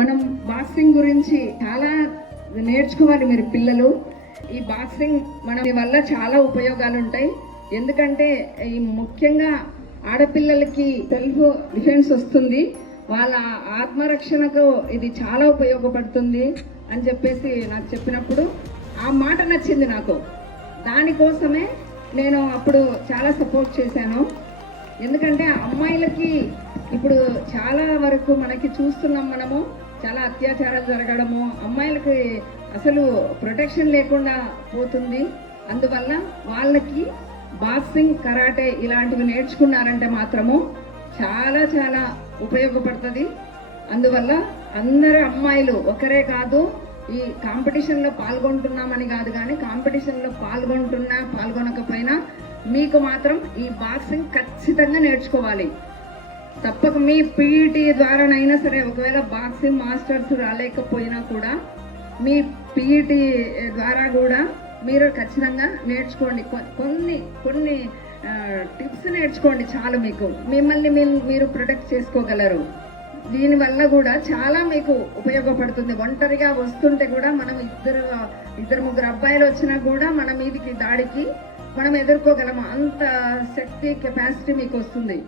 మనం బాక్సింగ్ గురించి చాలా నేర్చుకోవాలి మీరు పిల్లలు. ఈ బాక్సింగ్ మన వల్ల చాలా ఉపయోగాలు ఉంటాయి ఎందుకంటే ఈ ముఖ్యంగా ఆడపిల్లలకి సెల్ఫ్ డిఫెన్స్ వస్తుంది. వాళ్ళ ఆత్మరక్షణకు ఇది చాలా ఉపయోగపడుతుంది అని చెప్పేసి నాకు చెప్పినప్పుడు ఆ మాట నచ్చింది నాకు. దానికోసమే నేను అప్పుడు చాలా సపోర్ట్ చేశాను. ఎందుకంటే అమ్మాయిలకి ఇప్పుడు చాలా వరకు మనకి చూస్తున్నాం మనము. చాలా అత్యాచారాలు జరగడము అమ్మాయిలకి అసలు ప్రొటెక్షన్ లేకుండా పోతుంది. అందువల్ల వాళ్ళకి బాక్సింగ్ కరాటే ఇలాంటివి నేర్చుకున్నారంటే మాత్రము చాలా చాలా ఉపయోగపడుతుంది. అందువల్ల అందరు అమ్మాయిలు ఒకరే కాదు ఈ కాంపిటీషన్లో పాల్గొంటున్నామని కాదు కానీ కాంపిటీషన్లో పాల్గొంటున్నా పాల్గొనకపోయినా మీకు మాత్రం ఈ బాక్సింగ్ ఖచ్చితంగా నేర్చుకోవాలి. తప్పక మీ పీఈటీ ద్వారానైనా సరే ఒకవేళ బాక్సింగ్ మాస్టర్స్ రాలేకపోయినా కూడా మీ పీఈటీ ద్వారా కూడా మీరు ఖచ్చితంగా నేర్చుకోండి. కొ- కొన్ని కొన్ని టిప్స్ నేర్చుకోండి చాలు మీకు. మిమ్మల్ని మీ- మీరు ప్రొటెక్ట్ చేసుకోగలరు. దీనివల్ల కూడా చాలా మీకు ఉపయోగపడుతుంది. ఒంటరిగా వస్తుంటే కూడా మనం ఇద్దరు ఇద్దరు ముగ్గురు అబ్బాయిలు వచ్చినా కూడా మన మీదికి దాడికి మనం ఎదుర్కోగలము. అంత శక్తి కెపాసిటీ మీకు వస్తుంది.